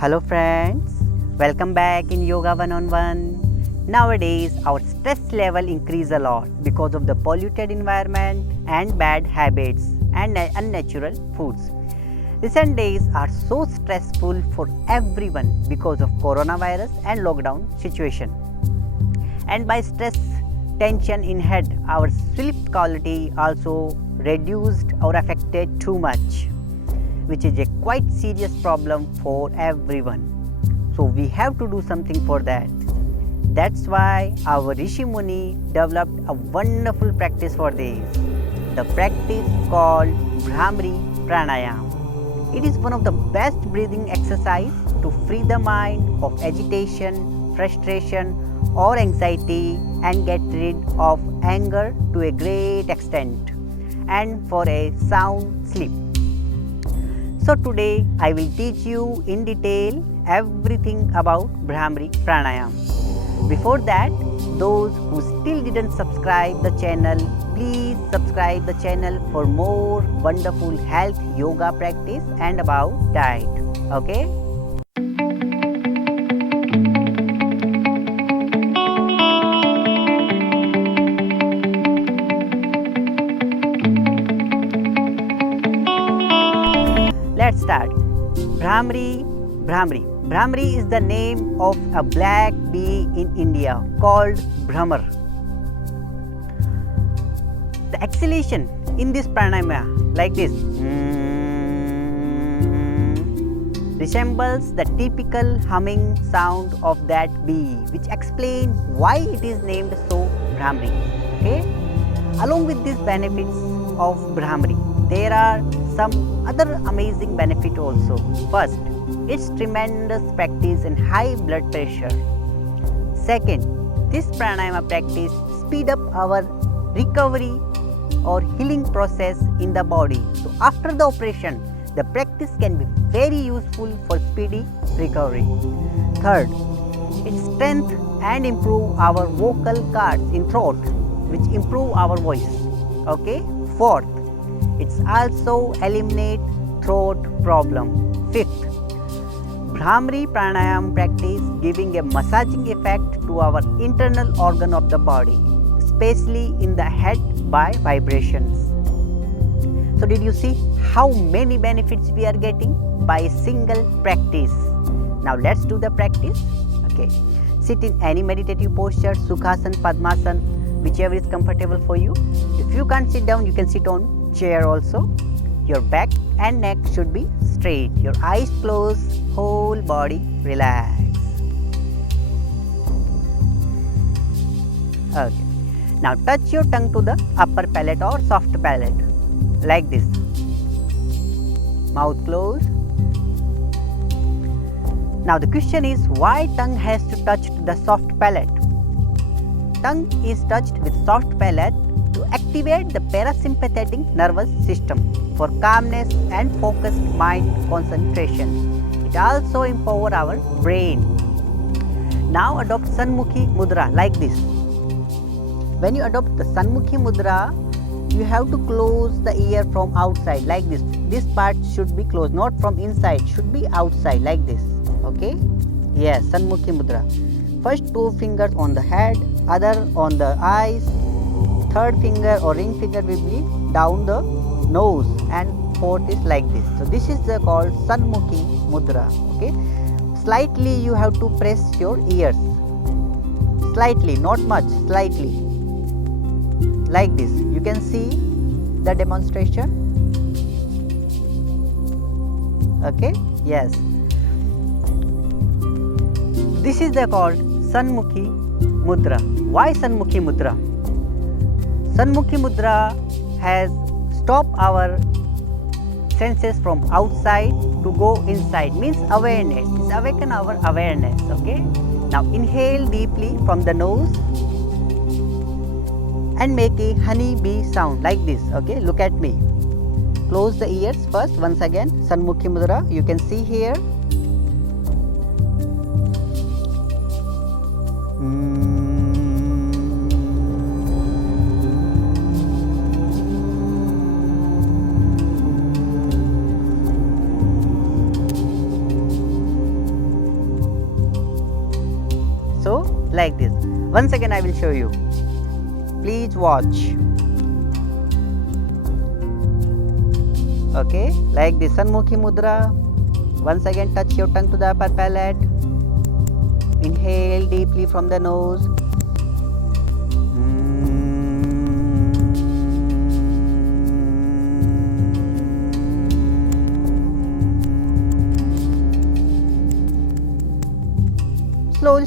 Hello friends, welcome back in Yoga One on One. Nowadays our stress level increase a lot because of the polluted environment and bad habits and unnatural foods. Recent days are so stressful for everyone because of coronavirus and lockdown situation. And by stress tension in head, our sleep quality also reduced or affected too much, which is a quite serious problem for everyone. So we have to do something for that. That's why our Rishi Muni developed a wonderful practice for this. The practice called Bhramari Pranayam. It is one of the best breathing exercise to free the mind of agitation, frustration or anxiety and get rid of anger to a great extent and for a sound sleep. So today I will teach you in detail everything about Bhramari Pranayam. Before that, those who still didn't subscribe the channel, please subscribe the channel for more wonderful health yoga practice and about diet. Okay? Let's start. Bhramari is the name of a black bee in India called Bhramar. The exhalation in this pranayama like this resembles the typical humming sound of that bee, which explains why it is named so Bhramari. Okay? Along with these benefits of Bhramari, there are some other amazing benefit also. First, it's tremendous practice in high blood pressure. Second, this pranayama practice speed up our recovery or healing process in the body. So after the operation, the practice can be very useful for speedy recovery. Third, it strengthens and improve our vocal cords in throat, which improve our voice. Okay. Fourth, it's also eliminate throat problem. Fifth, Bhramari Pranayam practice giving a massaging effect to our internal organ of the body, especially in the head by vibrations. So did you see how many benefits we are getting by a single practice? Now let's do the practice. Okay. Sit in any meditative posture, Sukhasana, Padmasana, whichever is comfortable for you. If you can't sit down, you can sit on chair also. Your back and neck should be straight. Your eyes closed, whole body relax. Okay. Now touch your tongue to the upper palate or soft palate like this. Mouth closed. Now the question is, why tongue has to touch to the soft palate? Tongue is touched with soft palate to activate the parasympathetic nervous system for calmness and focused mind concentration. It also empowers our brain. Now adopt Sanmukhi Mudra like this. When you adopt the Sanmukhi Mudra, you have to close the ear from outside like this. This part should be closed, not from inside, should be outside like this. Okay? Yes, Sanmukhi Mudra. First two fingers on the head, other on the eyes, third finger or ring finger will be down the nose and fourth is like this. So this is called Sanmukhi Mudra. Okay? Slightly you have to press your ears. Slightly, not much, slightly. Like this. You can see the demonstration. Okay? Yes. This is called Sanmukhi Mudra. Why Sanmukhi Mudra? Sanmukhi Mudra has stopped our senses from outside to go inside, means awareness. It's awaken our awareness. Okay? Now inhale deeply from the nose and make a honey bee sound like this. Okay? Look at me. Close the ears first. Once again, Sanmukhi Mudra. You can see here. like this. Once again I will show you. Please watch. Okay, like this Sanmukhi Mudra. Once again touch your tongue to the upper palate. Inhale deeply from the nose.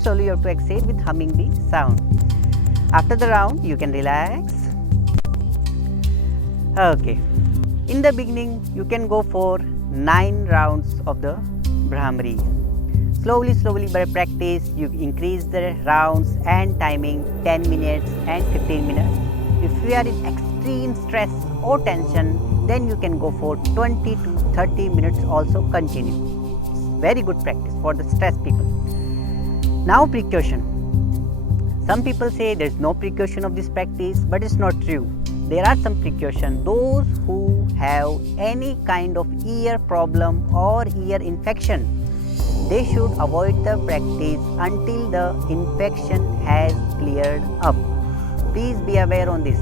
Slowly you have to exhale with humming bee sound. After the round you can relax. Okay, in the beginning you can go for 9 rounds of the Bhramari. Slowly by practice you increase the rounds and timing 10 minutes and 15 minutes. If you are in extreme stress or tension, then you can go for 20 to 30 minutes also continue. It's very good practice for the stress people. Now precaution. Some people say there is no precaution of this practice, but it's not true. There are some precaution. Those who have any kind of ear problem or ear infection, they should avoid the practice until the infection has cleared up. Please be aware on this.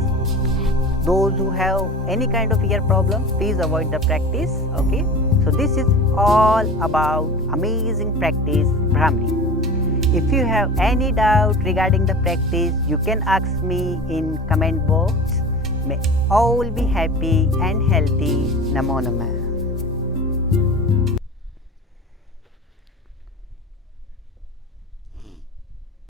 Those who have any kind of ear problem, please avoid the practice. Okay. So this is all about amazing practice Bhramari. If you have any doubt regarding the practice, you can ask me in comment box. May all be happy and healthy. Namo Namah.